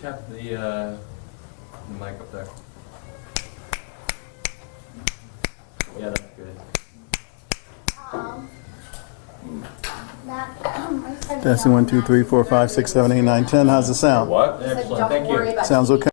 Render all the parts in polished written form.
tap the mic up there? Yeah, that's good. Testing 1, 2, 3, 4, 5, 6, 7, 8, 9, 10. How's the sound? What? Excellent, thank you. Sounds okay.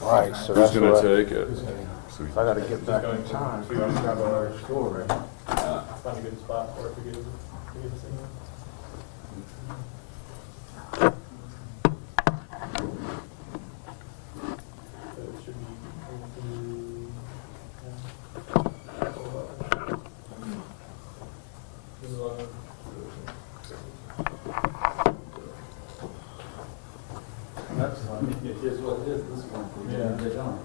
Right, so Who's that's gonna what take it? I gotta get back in time. Find a good spot for it to get a signal. That's fine. It is what it is. This one. Yeah. They don't.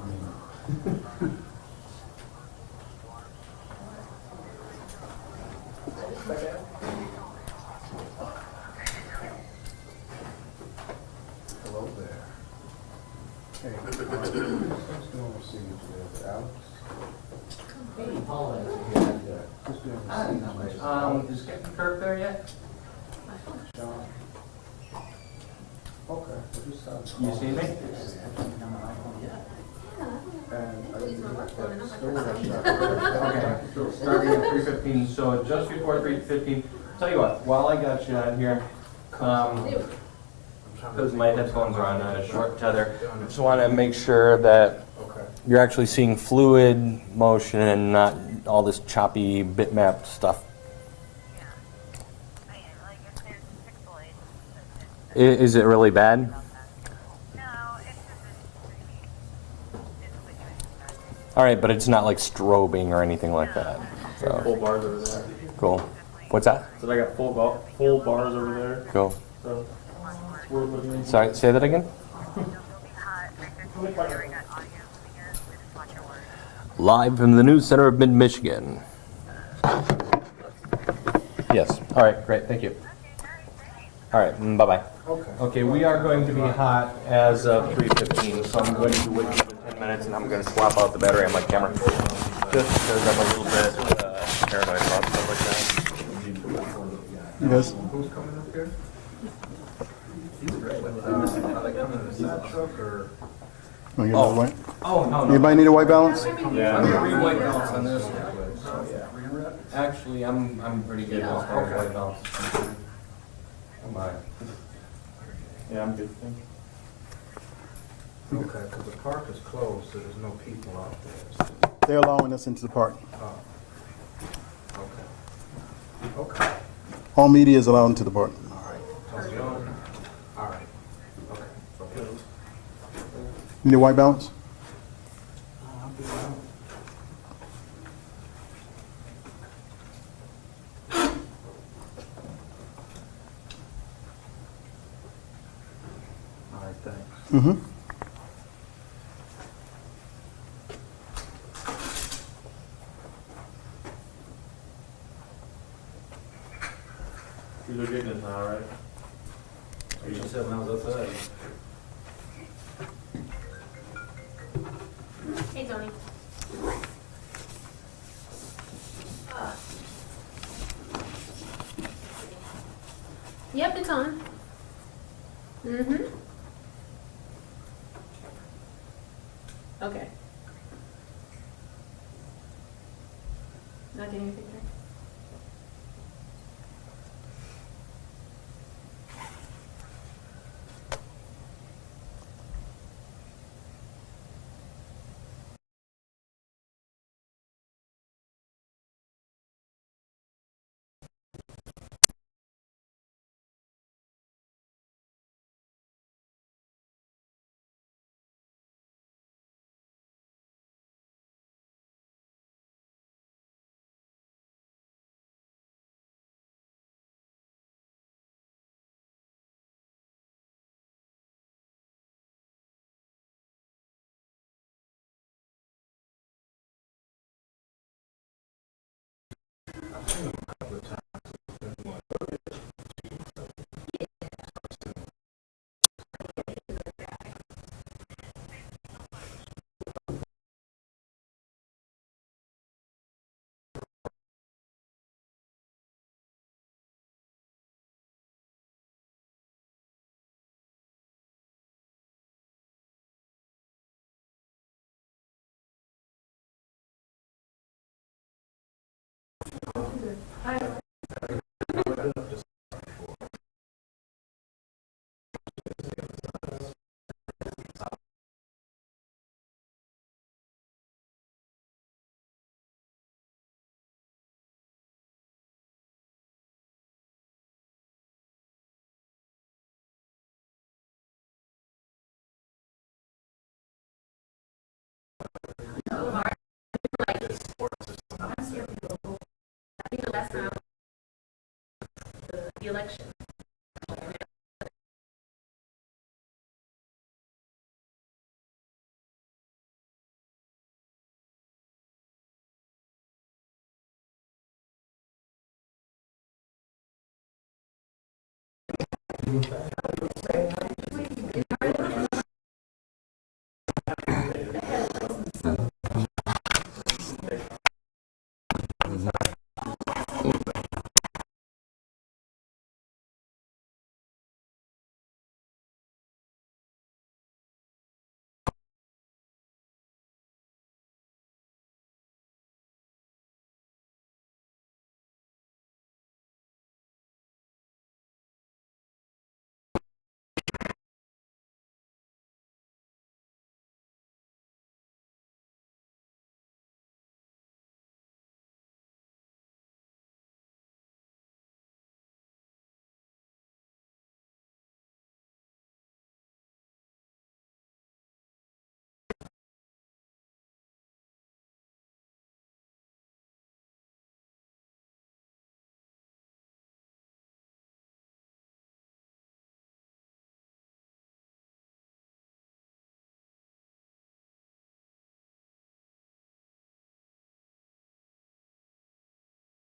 Hello there. Hey, what's going on with you today, Alex? Who's doing the Is Captain Kirk there yet? John? Okay, I just saw. You see me? And are you doing like that store or Okay, starting at 3:15, so just before 3:15. Tell you what, while I got you on here, because my headphones are on a short tether, just want to make sure that Okay. you're actually seeing fluid motion and not all this choppy bitmap stuff. Is it really bad? All right, but it's not like strobing or anything like that. So Full bars over there. cool. What's that? So I got full bars over there. Cool. So we're looking. Sorry, say that again. Live from the news center of Mid-Michigan. Yes. All right, great. Thank you. All right, bye-bye. Okay. Okay, we are going to be hot as of 3:15, so I'm going to wait for 10 minutes and I'm going to swap out the battery on my camera. Just because I'm a little bit paranoid about stuff like that. Yes. Who's coming up here? Are they coming in the side truck or? Want to get another white? Oh, no, no. Anybody need a white balance? Yeah, I'm 3 white belts on this one. Actually, I'm pretty good with white belts. Am I? Yeah, I'm good. Thank you. Okay, because the park is closed, so there's no people out there. They're allowing us into the park. Oh. Okay. Okay. All media is allowed into the park. All right. All right. Okay. Okay. Need a white balance? All right, thanks. Mm-hmm. These are getting us now, right? She said when I was outside. Hey, Tony. Yep, it's on. Mm-hmm. Okay. Not getting a picture? like, I think the last time the election.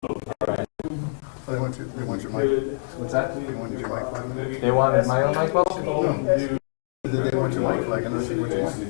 Oh, they want your mic. What's that? They wanted your mic flag. They wanted my own mic bubble? No. They want your mic flag. I know she wants your mic.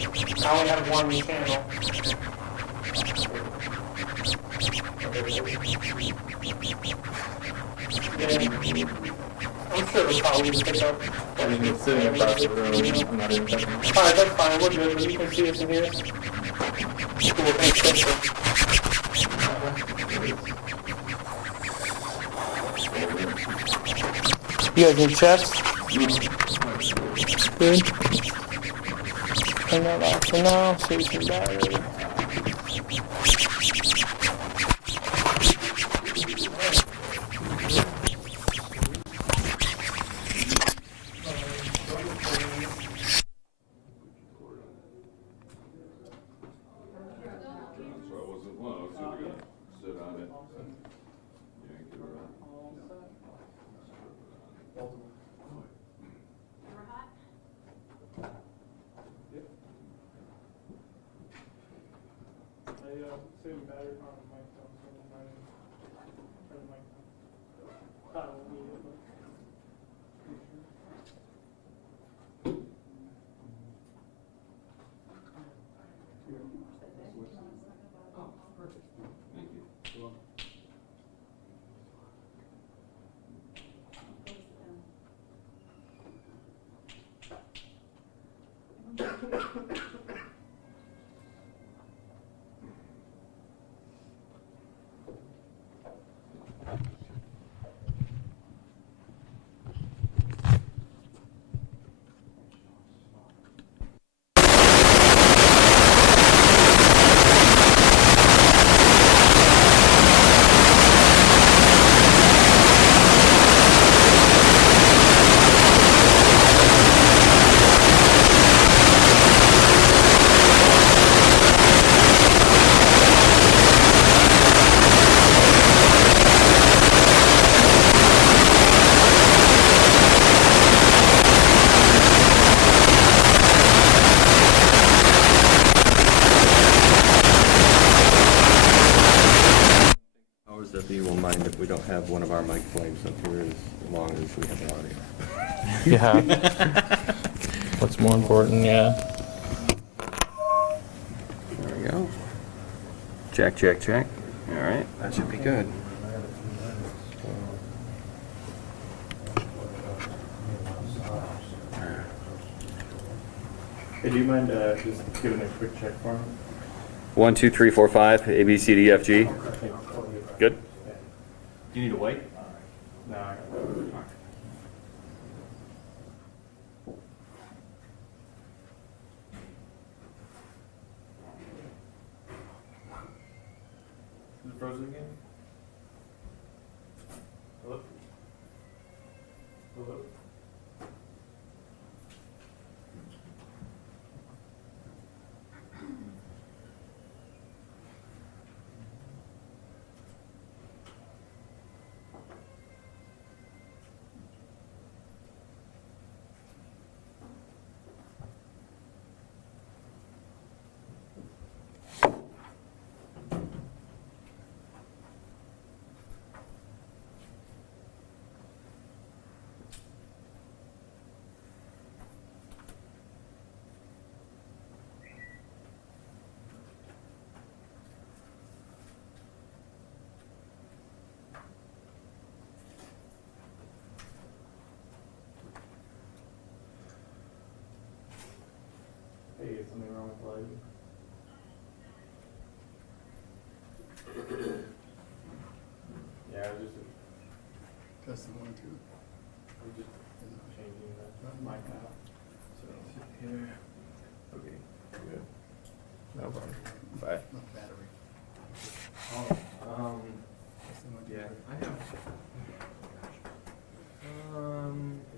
I only have one channel. Yeah. I'm sure it'll probably pick up. I mean, it's sitting across the room. I'm not even touching it. Alright, that's fine, we're good, but you can see us in here. Cool, thanks, You guys need checks? Good. Turn that off for now, save some battery. Save battery on the mic, so turn the mic on. I don't need it, but. That you will mind if we don't have one of our mic flames up here as long as we have audio. Yeah. What's more important, yeah. There we go. Check, check, check. All right, that should be good. Hey, do you mind just giving a quick check for me? 1, 2, 3, 4, 5. A, B, C, D, F, G. Good. Do you need to wait? No, I got it. Is it frozen again? Hello? Hello? Hey, is something wrong with the lighting? Yeah, I was just Testing 1, 2. changing the mic out. So here. Okay. Good. No problem. Bye. Battery. Oh, yeah, I have.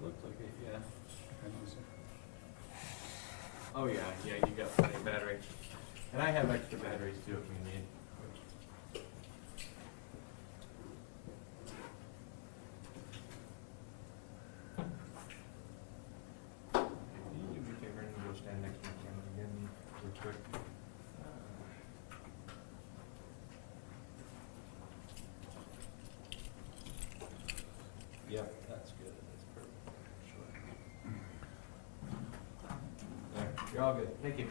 Looks like it, yeah. Oh yeah, yeah, you got plenty of battery. And I have extra batteries too if you need. You do me a favor and go stand next to the camera again real quick. Yep, that's good. That's perfect. Sure. There, you're all good. Thank you.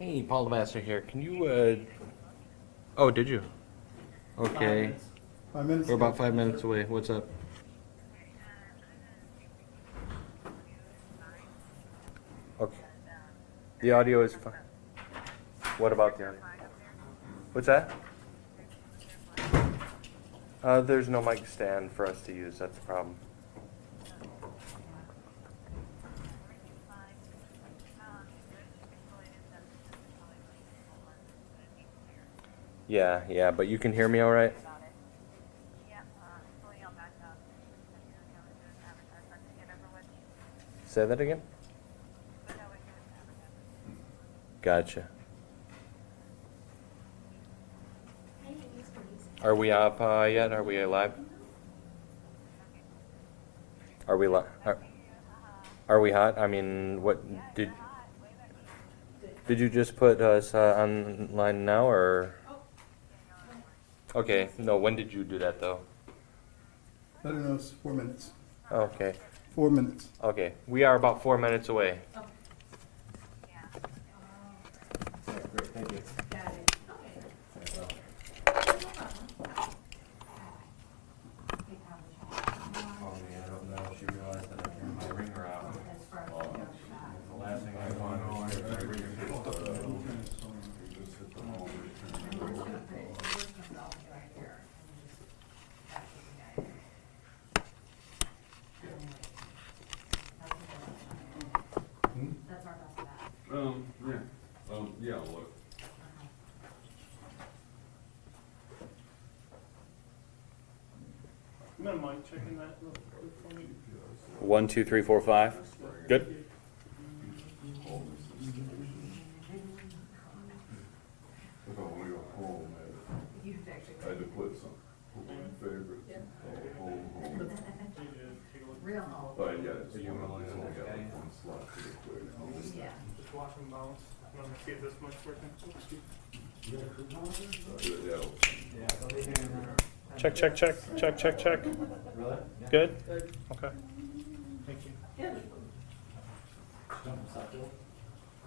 Hey, Paul Master here. Can you, oh, did you? Okay. 5 minutes. We're about 5 minutes away. What's up? Okay. The audio is fine. What about the audio? What's that? There's no mic stand for us to use. That's the problem. Yeah, but you can hear me all right? Say that again? Gotcha. Are we up yet? Are we live? Are we live? Are we hot? I mean, what did you just put us online now, or? Okay, no, when did you do that though? I don't know, it's 4 minutes. Okay, 4 minutes. okay, we are about 4 minutes away. Great, thank you. Got it. Oh man, I don't know if she realized that I turned my ringer off. The last thing I want is my ringer to Yeah, look. I'm gonna mind checking that real quick for me. 1, 2, 3, 4, 5. Good. If I wanna go home, I had to put my favorites. Home. Real home. But yeah, it's only got like one slot to get quick. Yeah. Just watch them bounce. Let me see if this much working. Yeah. Check. Really? Good? Okay. Thank you. Yeah.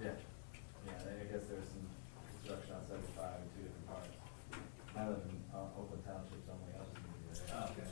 Yeah, I guess there was some construction on 75 in 2 different parts. I live in Oakland Township, so I'm like, I'll just move there. Oh, okay.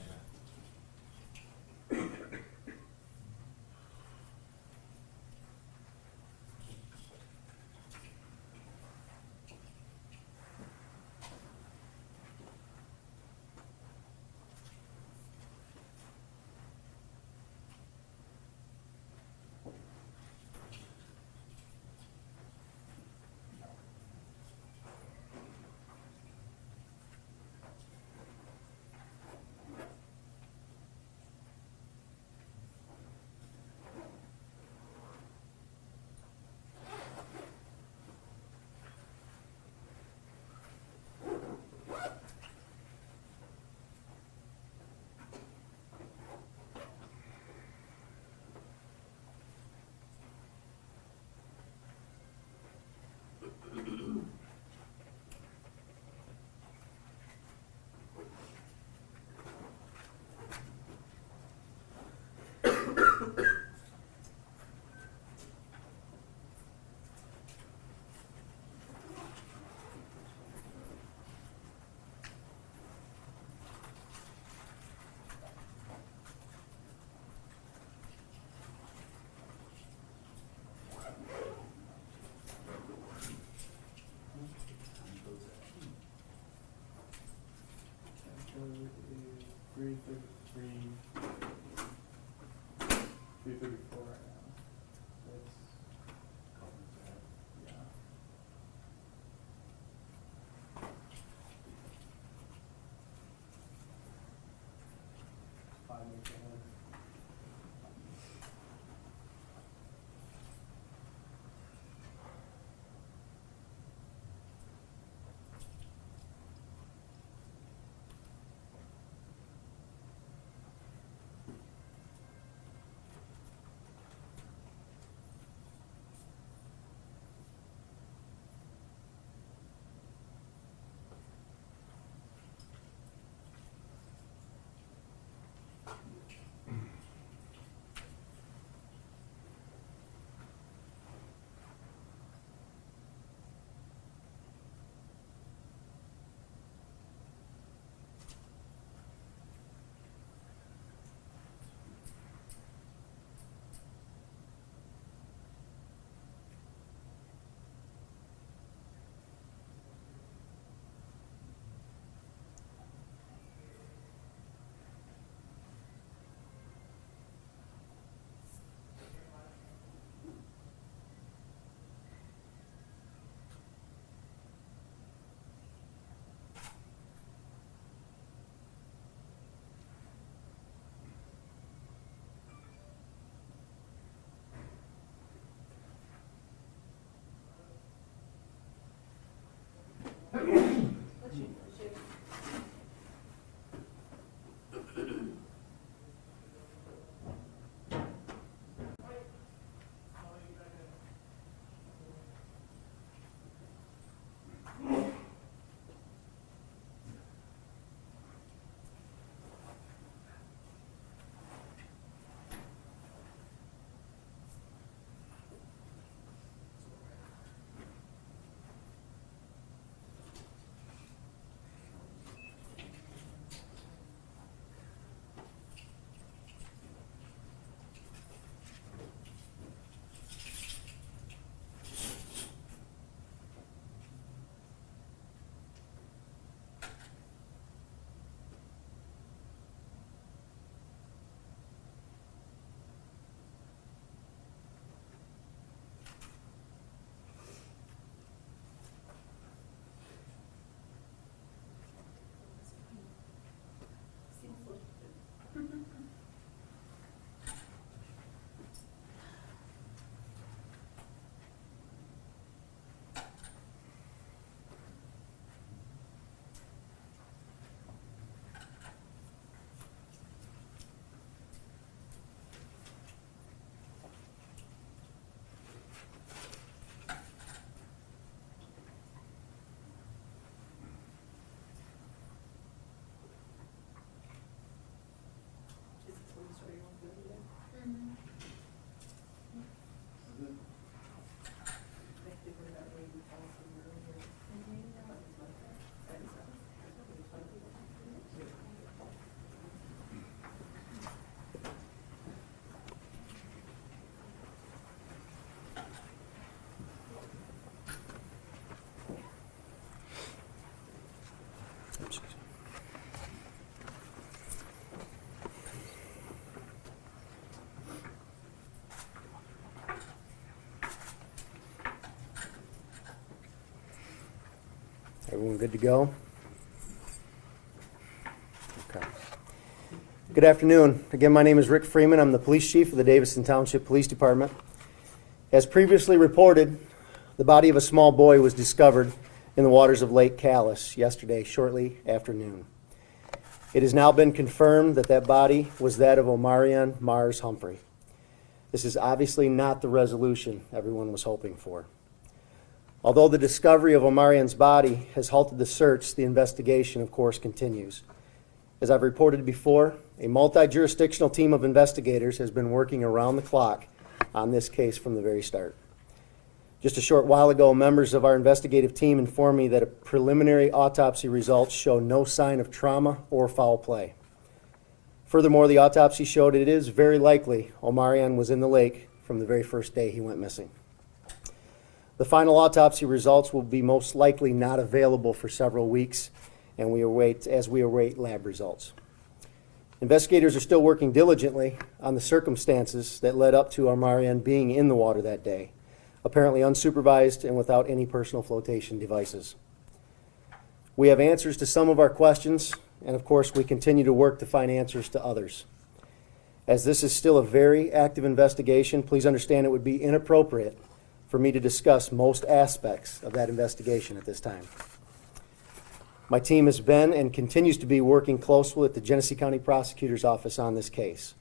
good to go? Okay. Good afternoon. Again, my name is Rick Freeman. I'm the police chief of the Davison Township Police Department. As previously reported, the body of a small boy was discovered in the waters of Lake Callis yesterday, shortly after noon. It has now been confirmed that that body was that of Omarion Mars Humphrey. This is obviously not the resolution everyone was hoping for. Although the discovery of Omarion's body has halted the search, the investigation, of course, continues. As I've reported before, a multi-jurisdictional team of investigators has been working around the clock on this case from the very start. Just a short while ago, members of our investigative team informed me that preliminary autopsy results show no sign of trauma or foul play. Furthermore, the autopsy showed it is very likely Omarion was in the lake from the very first day he went missing. The final autopsy results will be most likely not available for several weeks, and we await lab results. Investigators are still working diligently on the circumstances that led up to Omarion being in the water that day, apparently unsupervised and without any personal flotation devices. We have answers to some of our questions, and of course we continue to work to find answers to others. As this is still a very active investigation, please understand it would be inappropriate for me to discuss most aspects of that investigation at this time. My team has been and continues to be working closely with the Genesee County Prosecutor's Office on this case.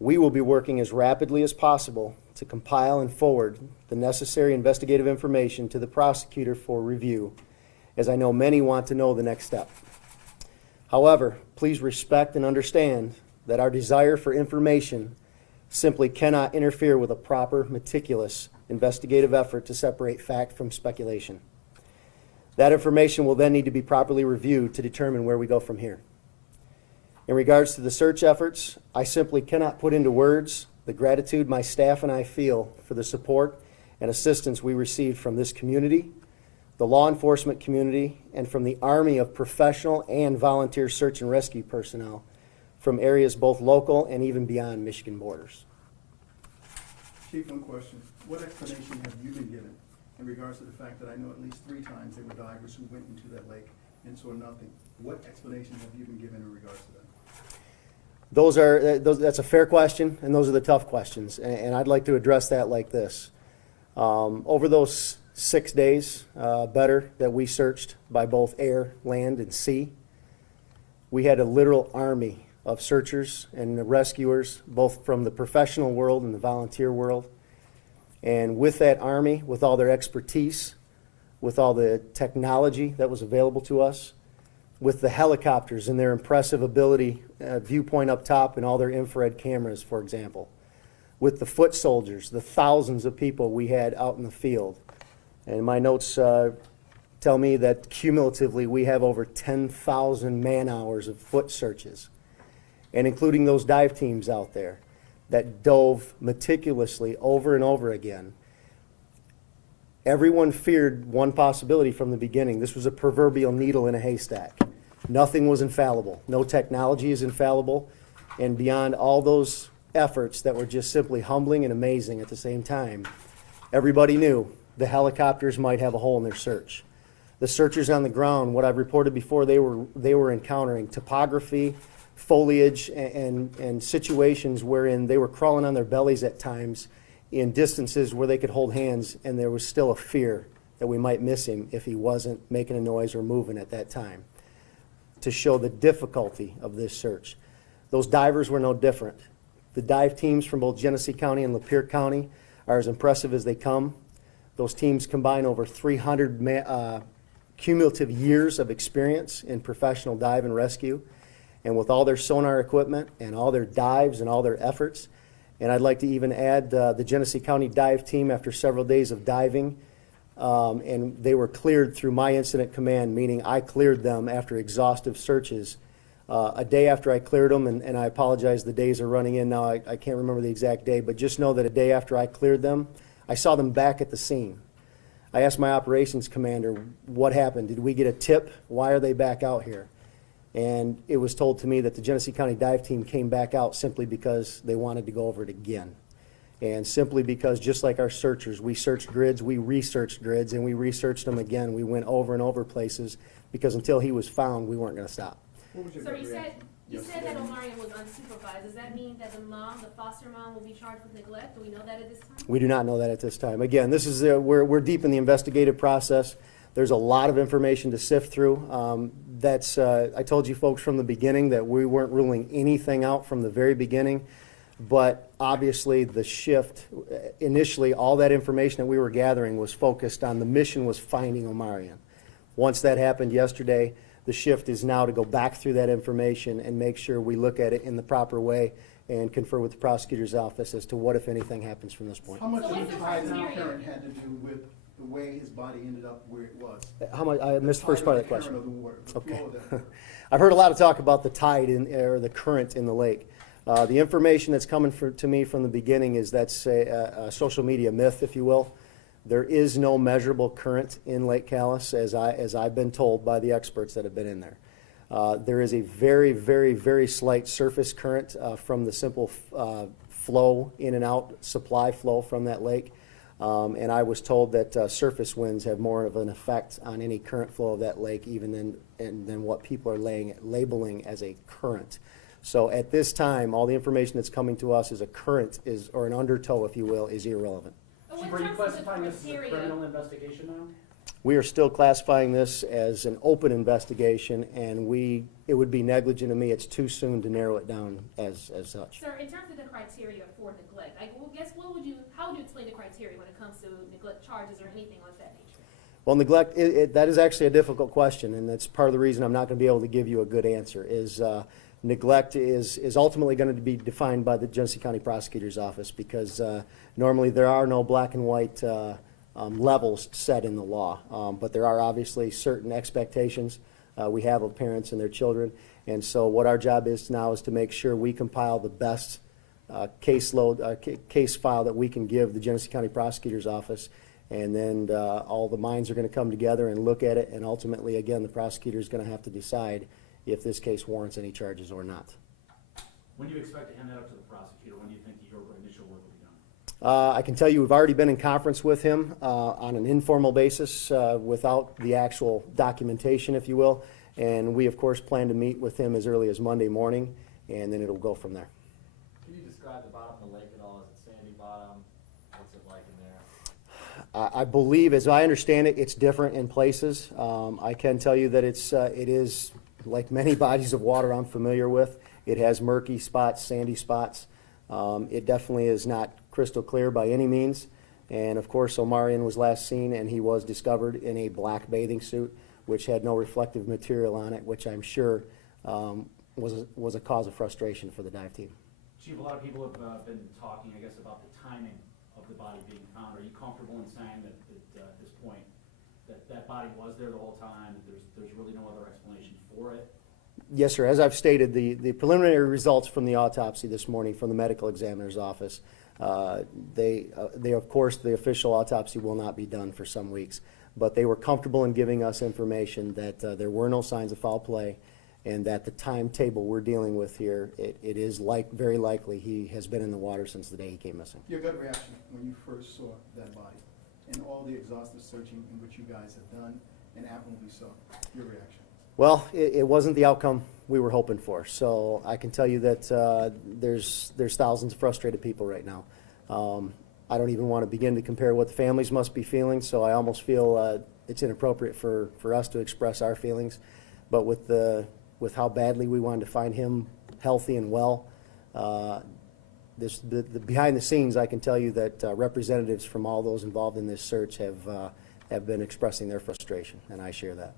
We will be working as rapidly as possible to compile and forward the necessary investigative information to the prosecutor for review, as I know many want to know the next step. However, please respect and understand that our desire for information simply cannot interfere with a proper, meticulous investigative effort to separate fact from speculation. That information will then need to be properly reviewed to determine where we go from here. In regards to the search efforts, I simply cannot put into words the gratitude my staff and I feel for the support and assistance we received from this community, the law enforcement community, and from the army of professional and volunteer search and rescue personnel from areas both local and even beyond Michigan borders. Chief, one question. What explanation have you been given in regards to the fact that I know at least 3 times there were divers who went into that lake and saw nothing? What explanation have you been given in regards to that? That's a fair question, and those are the tough questions, and I'd like to address that like this. Over those 6 days, better, that we searched by both air, land, and sea, we had a literal army of searchers and rescuers, both from the professional world and the volunteer world. And with that army, with all their expertise, with all the technology that was available to us, with the helicopters and their impressive ability, viewpoint up top and all their infrared cameras, for example, with the foot soldiers, the thousands of people we had out in the field. And my notes tell me that cumulatively we have over 10,000 man-hours of foot searches, and including those dive teams out there that dove meticulously over and over again. Everyone feared one possibility from the beginning. This was a proverbial needle in a haystack. Nothing was infallible. No technology is infallible. And beyond all those efforts that were just simply humbling and amazing at the same time, everybody knew the helicopters might have a hole in their search. The searchers on the ground, what I've reported before, they were encountering topography, foliage, and situations wherein they were crawling on their bellies at times in distances where they could hold hands, and there was still a fear that we might miss him if he wasn't making a noise or moving at that time, to show the difficulty of this search. Those divers were no different. The dive teams from both Genesee County and Lapeer County are as impressive as they come. Those teams combine over 300 cumulative years of experience in professional dive and rescue, and with all their sonar equipment and all their dives and all their efforts. And I'd like to even add the Genesee County dive team, after several days of diving, and they were cleared through my incident command, meaning I cleared them after exhaustive searches. A day after I cleared them, and I apologize, the days are running in now, I can't remember the exact day, but just know that a day after I cleared them, I saw them back at the scene. I asked my operations commander, what happened? Did we get a tip? Why are they back out here? And it was told to me that the Genesee County dive team came back out simply because they wanted to go over it again. And simply because, just like our searchers, we searched grids, we researched grids, and we researched them again. We went over and over places because until he was found, we weren't going to stop. What was your So gut you reaction? said that Omarion was unsupervised. Does that mean that the mom, the foster mom, will be charged with neglect? Do we know that at this time? We do not know that at this time. Again, this is we're deep in the investigative process. There's a lot of information to sift through. I told you folks from the beginning that we weren't ruling anything out from the very beginning. But obviously the shift, initially all that information that we were gathering was focused on the mission was finding Omarion. Once that happened yesterday, the shift is now to go back through that information and make sure we look at it in the proper way and confer with the prosecutor's office as to what, if anything, happens from this point. How much So of what's the the tie to the criteria? parent had to do with the way his body ended up where it was? How much, I missed the first part of the question. Tie to the current of the water, the Okay. flow of that water. I've heard a lot of talk about the tide or the current in the lake. The information that's coming to me from the beginning is that's a social media myth, if you will. There is no measurable current in Lake Callis, as I've been told by the experts that have been in there. There is a very, very, very slight surface current from the simple flow in and out, supply flow from that lake. And I was told that surface winds have more of an effect on any current flow of that lake even than what people are labeling as a current. So at this time, all the information that's coming to us as a current or an undertow, if you will, is irrelevant. But Chief, in are you terms of the classifying this as a criteria- criminal investigation now? We are still classifying this as an open investigation, and it would be negligent of me. It's too soon to narrow it down as such. Sir, in terms of the criteria for neglect, how would you explain the criteria when it comes to neglect charges or anything like that nature? Well, neglect, that is actually a difficult question, and that's part of the reason I'm not going to be able to give you a good answer, is neglect is ultimately going to be defined by the Genesee County Prosecutor's Office because normally there are no black and white levels set in the law, but there are obviously certain expectations we have of parents and their children, and so what our job is now is to make sure we compile the best case file that we can give the Genesee County Prosecutor's Office, and then all the minds are going to come together and look at it, and ultimately, again, the prosecutor is going to have to decide if this case warrants any charges or not. When do you expect to hand that up to the prosecutor? When do you think your initial work will be done? I can tell you we've already been in conference with him on an informal basis without the actual documentation, if you will, and we, of course, plan to meet with him as early as Monday morning, and then it'll go from there. Can you describe the bottom of the lake at all? Is it sandy bottom? What's it like in there? I believe, as I understand it, it's different in places. I can tell you that it is like many bodies of water I'm familiar with. It has murky spots, sandy spots. It definitely is not crystal clear by any means. And of course, Omarion was last seen, and he was discovered in a black bathing suit, which had no reflective material on it, which I'm sure was a cause of frustration for the dive team. Chief, a lot of people have been talking, I guess, about the timing of the body being found. Are you comfortable in saying that at this point that body was there the whole time, that there's really no other explanation for it? Yes, sir. As I've stated, the preliminary results from the autopsy this morning from the medical examiner's office, they of course, the official autopsy will not be done for some weeks, but they were comfortable in giving us information that there were no signs of foul play, and that the timetable we're dealing with here, it is very likely he has been in the water since the day he came missing. Your gut reaction when you first saw that body and all the exhaustive searching in which you guys have done and admirably so, your reaction? Well, it wasn't the outcome we were hoping for. So I can tell you that there's thousands of frustrated people right now. I don't even want to begin to compare what the families must be feeling, so I almost feel it's inappropriate for us to express our feelings. But with how badly we wanted to find him healthy and well, the behind the scenes, I can tell you that representatives from all those involved in this search have been expressing their frustration, and I share that.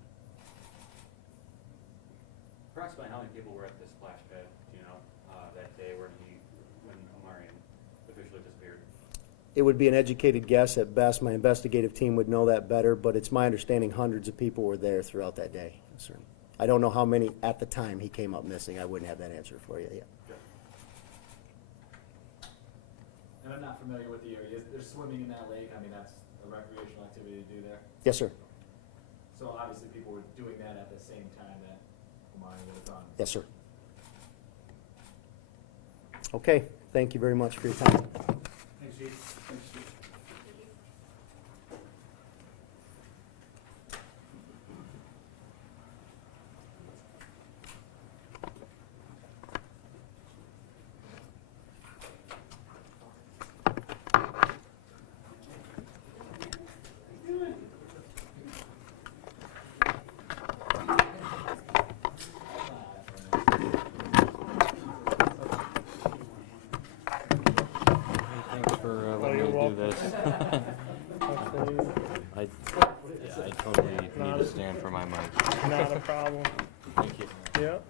Approximately how many people were at the splash pad, do you know, that day when Omarion officially disappeared? It would be an educated guess at best. My investigative team would know that better, but it's my understanding hundreds of people were there throughout that day. Yes, sir. I don't know how many at the time he came up missing. I wouldn't have that answer for you yet. And I'm not familiar with the area. There's swimming in that lake. I mean, that's a recreational activity to do there. Yes, sir. So obviously people were doing that at the same time that Omarion was gone. Yes, sir. Okay. Thank you very much for your time. Thanks, Chief. Chief. Thanks, Chief. Thanks for letting you're me do welcome. this. Absolutely. I totally need Not to a- stand for my mic. Not a problem. Thank you. Yep.